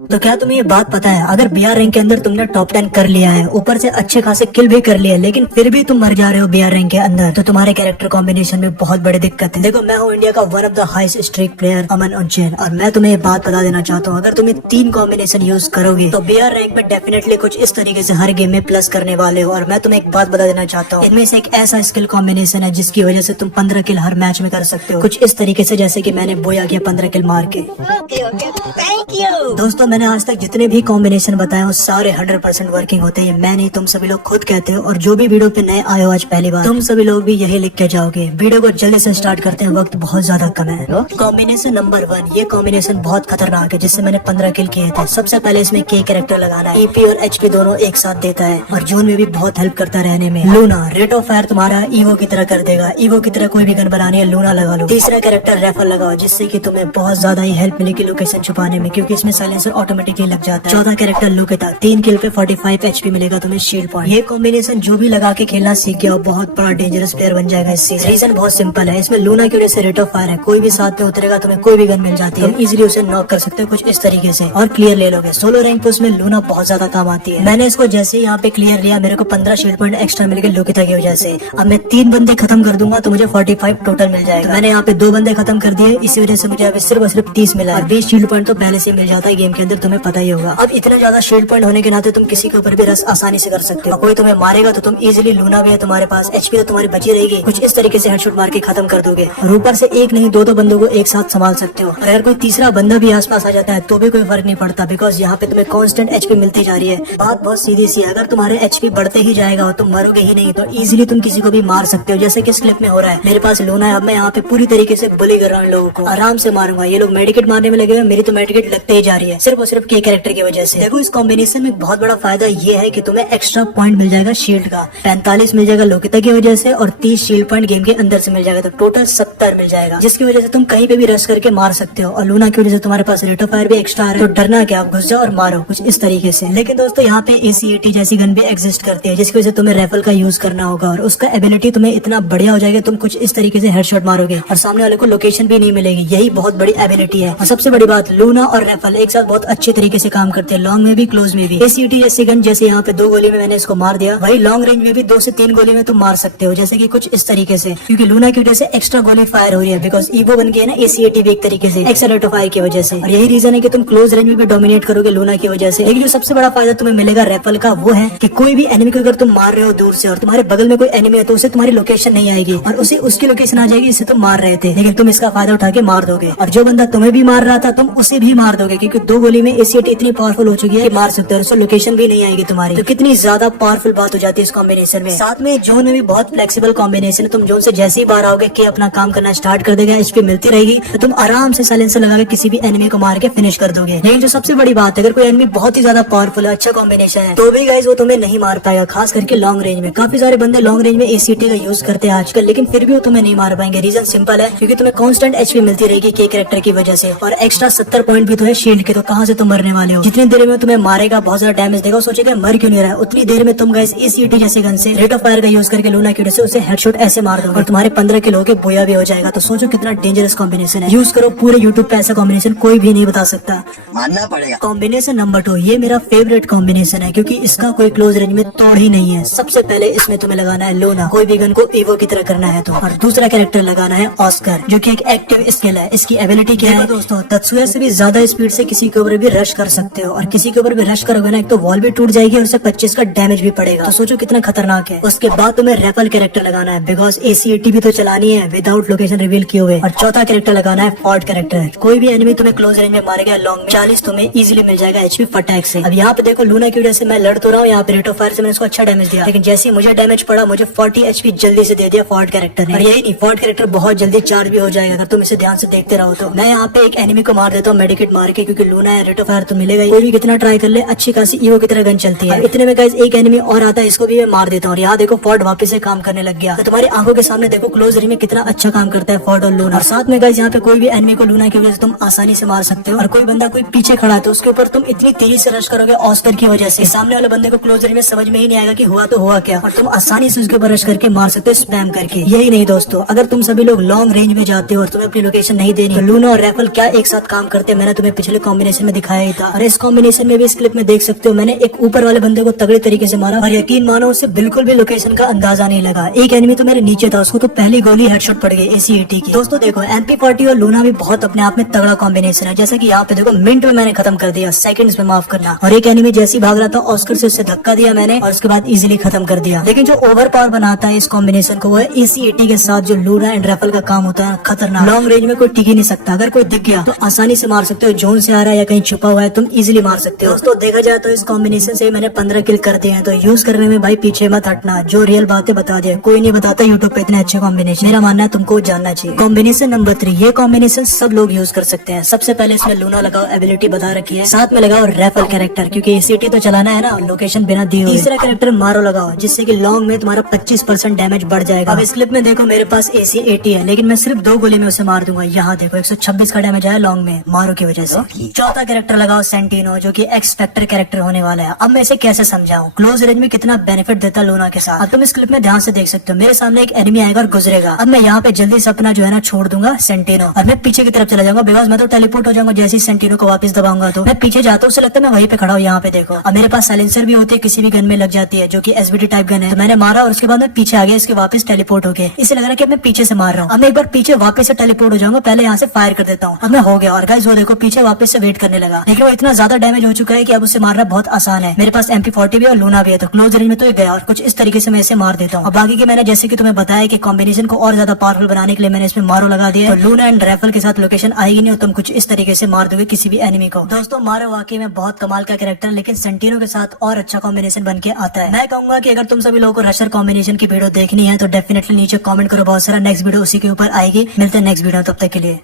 तो क्या तुम्हें ये बात पता है, अगर बीआर रैंक के अंदर तुमने टॉप 10 कर लिया है, ऊपर से अच्छे खासे किल भी कर लिए, लेकिन फिर भी तुम मर जा रहे हो बीआर रैंक के अंदर, तो तुम्हारे कैरेक्टर कॉम्बिनेशन में बहुत बड़ी दिक्कत है। देखो, मैं हूँ इंडिया का one of the highest streak player Aman Ujjain, और मैं तुम्हें ये बात बता देना चाहता हूँ, अगर तुम 3 कॉम्बिनेशन यूज करोगे तो बीआर रैंक में डेफिनेटली कुछ इस तरीके से हर गेम में प्लस करने वाले हो। और मैं तुम्हें एक बात बता देना चाहता हूँ, इनमें से एक ऐसा स्किल कॉम्बिनेशन है जिसकी वजह से तुम 15 किल हर मैच में कर सकते हो, कुछ इस तरीके से जैसे कि मैंने बोया किया 15 किल मार के। थैंक यू दोस्तों, मैंने आज तक जितने भी कॉम्बिनेशन बताए वो सारे 100% वर्किंग होते हैं। मैं नहीं, तुम सभी लोग खुद कहते हो। और जो भी वीडियो पे नए आए हो आज पहली बार, तुम सभी लोग भी यही लिख के जाओगे। वीडियो को जल्दी से स्टार्ट करते हैं, वक्त बहुत ज्यादा कम है। कॉम्बिनेशन नंबर 1, ये कॉम्बिनेशन बहुत खतरनाक है, जिससे मैंने 15 किल किए थे। सबसे पहले इसमें के कैरेक्टर लगाना है, ईपी और एचपी दोनों एक साथ देता है, और जोन में भी बहुत हेल्प करता रहने में। लूना रेट ऑफ फायर तुम्हारा ईवो की तरह कर देगा। ईवो की तरह कोई भी गन बनानी है, लूना लगा लो। तीसरा कैरेक्टर रेफर लगाओ, जिससे कि तुम्हें बहुत ज्यादा ही हेल्प मिलेगी लोकेशन छुपाने में, क्योंकि इसमें साइलेंसर ऑटोमेटिकली लग जाता है। चौथा कैरेक्टर लुकेता, 3 किल पे 45 एचपी मिलेगा तुम्हें शील्ड पॉइंट। ये कॉम्बिनेशन जो भी लगा के खेलना सीख गया, बहुत बड़ा डेंजरस प्लेयर बन जाएगा इससे। रीजन बहुत सिंपल है, इसमें लूना की वजह से रेट ऑफ फायर है, कोई भी साथ में उतरेगा तुम्हें कोई भी गन मिल जाती है, इजीली उसे नॉक कर सकते हो कुछ इस तरीके से, और क्लियर ले लोगे। सोलो रैंक पे उसमें लूना बहुत ज्यादा काम आती है। मैंने इसको जैसे ही यहाँ पे क्लियर लिया, मेरे को 15 शील्ड पॉइंट एक्स्ट्रा मिल गए लुकेता की वजह से। अब मैं 3 बंदे खत्म कर दूंगा तो मुझे 45 टोटल मिल जाएगा। मैंने यहाँ पे 2 बंदे खत्म कर दिए, इसी वजह से मुझे अभी सिर्फ और सिर्फ 30 मिला है। 20 शील्ड पॉइंट तो पहले से मिल जाता है गेम के अंदर, तुम्हें पता ही होगा। अब इतना ज्यादा शील्ड पॉइंट होने के नाते तुम किसी के ऊपर भी रस आसानी से कर सकते हो। कोई तुम्हें मारेगा तो तुम इजीली, लूना भी है तुम्हारे पास, एचपी तो तुम्हारी बची रहेगी, कुछ इस तरीके से हेडशॉट मार के खत्म कर दोगे। और ऊपर से एक नहीं 2 बंदों को एक साथ संभाल सकते हो। और अगर कोई तीसरा बंदा भी आसपास आ जाता है तो भी कोई फर्क नहीं पड़ता, बिकॉज यहाँ पे तुम्हें कांस्टेंट एचपी मिलती जा रही है। बात बहुत सीधी सी है, अगर तुम्हारे एचपी बढ़ते ही जाएगा और तुम मरोगे ही नहीं, तो इजीली तुम किसी को भी मार सकते हो, जैसे कि इस क्लिप में हो रहा है। मेरे पास लूना है, अब मैं यहाँ पे पूरी तरीके से बुली कर रहा हूँ लोगों को, आराम से मारूंगा। ये लोग मेडिकेट मारने में लगे हुए, मेरी तो मेडिकेट लगते ही जा रही है, सिर्फ और सिर्फ के कैरेक्टर की वजह से। देखो, इस कॉम्बिनेशन में बहुत बड़ा फायदा ये है कि तुम्हें एक्स्ट्रा पॉइंट मिल जाएगा शील्ड का, 45 मिल जाएगा लोकेता की वजह से, और 30 शील्ड पॉइंट गेम के अंदर से मिल जाएगा, तो टोटल 70 मिल जाएगा, जिसकी वजह से तुम कहीं पे भी रश करके मार सकते हो। और लूना की वजह से तुम्हारे पास रेट ऑफ फायर भी एक्स्ट्रा है, तो डरना क्या, आप घुस जाओ और मारो, कुछ इस तरीके से। लेकिन दोस्तों, यहाँ पे ACAT जैसी गन भी एग्जिस्ट करती है, जिसकी वजह से तुम्हें राइफल का यूज करना होगा, और उसका एबिलिटी तुम्हें इतना बढ़िया हो जाएगा, तुम कुछ इस तरीके से हेडशॉट मारोगे और सामने वाले को लोकेशन भी नहीं मिलेगी। यही बहुत बड़ी एबिलिटी है। और सबसे बड़ी बात, लूना और राइफल एक साथ बहुत अच्छे तरीके से काम करते हैं, लॉन्ग में भी क्लोज में भी। ACAT जैसी गन, जैसे यहाँ पे 2 गोली में मैंने इसको मार दिया, वही लॉन्ग रेंज में भी 2 से 3 गोली में तुम मार सकते हो, जैसे कि कुछ इस तरीके से, क्योंकि लूना की वजह से एक्स्ट्रा गोली फायर हो रही है, बिकॉज ईवो बन गई है ना ACAT भी एक तरीके से, एक्स्ट्रा रेट ऑफ फायर की वजह से। और यही रीजन है कि तुम क्लोज रेंज में भी डोमिनेट करोगे लूना की वजह से। लेकिन जो सबसे बड़ा फायदा तुम्हें मिलेगा राइफल का, वो है कि कोई भी एनिमी को अगर तुम मार रहे हो दूर से, और तुम्हारे बगल में कोई एनिमी है, तो उसे तुम्हारी लोकेशन नहीं आएगी, और उसे उसकी लोकेशन आ जाएगी जिसे तुम मार रहे थे, लेकिन तुम इसका फायदा उठा के मार दोगे। और जो बंदा तुम्हें भी मार रहा था, तुम उसे भी मार दोगे, क्योंकि 2 गोली में ACAT इतनी पावरफुल हो चुकी है कि मार सकते हो, और लोकेशन भी नहीं आएगी तुम्हारी। तो कितनी ज्यादा पावरफुल बात हो जाती है इस कॉम्बिनेशन में। साथ में जोन में भी बहुत फ्लेक्सिबल कॉम्बिनेशन है, तुम जोन से जैसे ही बाहर आओगे के अपना काम करना स्टार्ट कर देगा, एचपी मिलती रहेगी, तो तुम आराम से साइलेंसर लगा के किसी भी एनिमी को मार के फिनिश कर दोगे। लेकिन जो सबसे बड़ी बात है, अगर कोई एनिमी बहुत ही ज्यादा पावरफुल है, अच्छा कॉम्बिनेशन है, तो भी गाइस वो तुम्हें नहीं मार पाएगा, खास करके लॉन्ग रेंज में। काफी सारे बंदे लॉन्ग रेंज में ACAT का यूज करते हैं आजकल, लेकिन फिर भी वो तुम्हें नहीं मार पाएंगे। रीजन सिंपल है, क्योंकि तुम्हें कांस्टेंट एचपी मिलती रहेगी के कैरेक्टर की वजह से, और एक्स्ट्रा 70 पॉइंट भी तो है शील्ड के, तो कहाँ से तुम मरने वाले हो। जितनी देर में तुम्हें मारेगा, बहुत ज्यादा डैमेज देगा, सोचेगा मर क्यों नहीं रहा है, उतनी देर में तुम गाइस ACAT जैसे गन से रेट ऑफ फायर का यूज करके लूना की वजह से उसे हेडशॉट ऐसे मार दो, और तुम्हारे 15 किलो के बोया भी हो जाएगा। तो सोचो कितना डेंजरस कॉम्बिनेशन है। यूज करो, पूरे यूट्यूब पे ऐसा कॉम्बिनेशन कोई भी नहीं बता सकता, मानना पड़ेगा। कॉम्बिनेशन नंबर 2, ये मेरा फेवरेट कॉम्बिनेशन है, क्योंकि इसका कोई क्लोज रेंज में तोड़ ही नहीं है। सबसे पहले इसमें तुम्हें लगाना है लूना, कोई भी गन को ईवो की तरह करना है तो। और दूसरा कैरेक्टर लगाना है ऑस्कर, जो कि एक एक्टिव स्किल है। इसकी एबिलिटी क्या है दोस्तों, तत्सुया से भी ज्यादा स्पीड से किसी के ऊपर भी रश कर सकते हो, और किसी के ऊपर भी रश करोगे ना, एक तो वॉल भी टूट जाएगी और उसे 25 का डैमेज भी पड़ेगा। तो सोचो कितना खतरनाक है। उसके बाद तुम्हें राइफल कैरेक्टर लगाना है, बिकॉज ACAT भी तो चलानी है विदाउट लोकेशन रिवील किए हुए। और चौथा कैरेक्टर लगाना है फॉर्ट कैरेक्टर। कोई भी एनिमी तुम्हें क्लोज रेंज में मारेगा लॉन्ग में, 40 तुम्हें इजीली मिल जाएगा एचपी फटाक से। अब यहाँ पे देखो, लूना की वजह से मैं लड़ तो रहा हूँ, यहाँ पे रेट ऑफ फायर से मैंने इसको अच्छा डैमेज दिया, लेकिन जैसे मुझे डैमेज पड़ा, मुझे 40 एचपी जल्दी से दे दिया फॉर्ट कैरेक्टर ने। और यही नहीं, फॉर्ट कैरेक्टर बहुत जल्दी चार्ज भी हो जाएगा अगर तुम इसे ध्यान से देखते रहो तो। मैं यहाँ पे एक एनिमी को मार देता हूँ मेडिकेट मार के, क्योंकि लूना है, रेट ऑफ फायर तो मिलेगा। कोई भी कितना ट्राई कर ले, अच्छी खासी ईवो की तरह गन चलती है। इतने में गाइस एक एनिमी और आता है, इसको भी मैं मार देता हूँ। और यहाँ देखो, फॉर्ट वापस से काम करने लग गया। तो तुम्हारी आंखों के सामने देखो क्लोज रेंज में कितना अच्छा काम करता है फॉर्ट और लूना। और साथ में गाइस यहाँ पे कोई भी एनिमी को लूना की वजह से तुम आसानी से मार सकते हो। और कोई बंदा कोई पीछे खड़ा है तो उसके ऊपर तुम इतनी तेजी से रश करोगे ऑस्कर की वजह से, सामने वाले बंदे को क्लोज रेंज में समझ में ही नहीं आएगा कि हुआ तो हुआ क्या, और तुम आसानी से उसके ऊपर रश करके मार सकते हो स्पैम करके। यही नहीं दोस्तों, अगर तुम सभी लोग लॉन्ग रेंज में जाते हो और तुम्हें अपनी लोकेशन नहीं देनी, तो लूना और राइफल क्या एक साथ काम करते हैं, मैंने तुम्हें पिछले कॉम्बिनेशन में दिखाया ही था। और इस कॉम्बिनेशन में भी इस क्लिप में देख सकते हो मैंने एक ऊपर वाले बंदे को तगड़े तरीके से मारा और यकीन मानो उसे बिल्कुल भी लोकेशन का अंदाजा नहीं लगा। एक एनिमी तो मेरे नीचे था, उसको तो पहली गोली हेडशॉट पड़ गई ACAT की। दोस्तों देखो MP40 और लूना भी बहुत अपने आप में तगड़ा कॉम्बिनेशन है। जैसे कि यहाँ पे देखो मिनट में मैंने खत्म कर दिया, सेकंड्स में माफ करना। और एक एनिमी जैसी भाग रहा था ऑस्कर से उससे धक्का दिया मैंने और उसके बाद इजीली खत्म कर दिया। लेकिन जो ओवर पावर बनाता है इस कॉम्बिनेशन को वो है ACAT के साथ जो लूना एंड राइफल का काम होता है खतरनाक। लॉन्ग रेंज में कोई टिक ही नहीं सकता, अगर कोई दिख गया तो आसानी से मार सकते हो, जोन से आ रहा है या कहीं छुपा हुआ है तुम इजीली मार सकते हो। दोस्तों देखा जाए तो इस कॉम्बिनेशन से मैंने 15 किल कर दिए हैं, तो यूज करने में भाई पीछे मत हटना, जो रियल बातें बता दिया, कोई नहीं बताता यूट्यूब पे इतने अच्छे कॉम्बिनेशन। मेरा मानना है तुमको जानना चाहिए। कॉम्बिनेशन नंबर 3, ये कॉम्बिनेशन सब लोग यूज कर सकते हैं। सबसे पहले इसमें लूना लगाओ, एबिलिटी बता रखी है, साथ में लगाओ राइफल कैरेक्टर क्योंकि ACAT तो चलाना है ना, लोकेशन बिना दिए हुए। तीसरा कैरेक्टर मारो लगाओ जिससे कि लॉन्ग में तुम्हारा 25% डैमेज बढ़ जाएगा। अब इस क्लिप में देखो मेरे पास ACAT है लेकिन मैं सिर्फ 2 गोली में उसे मार दूंगा। यहाँ देखो 126 का डैमेज आया लॉन्ग में मारो की वजह से। चौथा कैरेक्टर लगाओ सेंटिनो जो कि एक्स फैक्टर कैरेक्टर होने वाला है। अब मैं इसे कैसे समझाऊं, क्लोज रेंज में कितना बेनिफिट देता लूना के साथ। अब तुम इस क्लिप में ध्यान से देख सकते हो, मेरे सामने एक एनिमी आएगा और गुजरेगा। अब मैं यहाँ पे जल्दी से अपना जो है ना छोड़ दूंगा सेंटिनो और मैं पीछे की तरफ चला जाऊंगा, बिकॉज मैं तो टेलीपोर्ट हो जाऊंगा जैसे ही सेंटिनो को वापस दबाऊंगा। तो मैं पीछे जाता हूँ, उसे लगता है मैं वहीं पे खड़ा हूँ। यहाँ पे देखो अब मेरे पास साइलेंसर भी होती है, किसी भी गन में लग जाती है जो कि SVT टाइप गन है। तो मैंने मारा और उसके बाद मैं पीछे आ गया, इसके वापस टेलीपोर्ट हो गया। इसे लग रहा है कि मैं पीछे से मार रहा हूँ। अब मैं एक बार पीछे वापस से टेलीपोर्ट हो जाऊंगा, पहले यहाँ से फायर कर देता हूँ। अब मैं हो गया और गाइस वो देखो पीछे वापस से वेट करने लगा, लेकिन वो इतना ज्यादा डैमेज हो चुका है कि अब उसे मारना बहुत आसान है। मेरे पास MP40 भी और लूना भी है, तो क्लोज रेंज में तो गया और कुछ इस तरीके से मैं इसे मार देता हूँ। और बाकी के मैंने जैसे कि तुम्हें बताया कि कॉम्बिनेशन को और ज्यादा पावरफुल बनाने के लिए मैंने इसमें मारो लगा दिया। तो लूना एंड राइफल के साथ लोकेशन आएगी नहीं और तुम कुछ इस तरीके से मार दोगे किसी भी एनिमी को। दोस्तों मारो वाकई में बहुत कमाल का कैरेक्टर, लेकिन सेंटिनो के साथ और अच्छा कॉम्बिनेशन बन के आता है। मैं कहूंगा कि अगर तुम सभी लोगों को रशर कॉम्बिनेशन की वीडियो देखनी है तो डेफिनेटली नीचे कमेंट करो बहुत सारा, नेक्स्ट वीडियो उसी के ऊपर आएगी। मिलते हैं नेक्स्ट वीडियो, तब तक के लिए।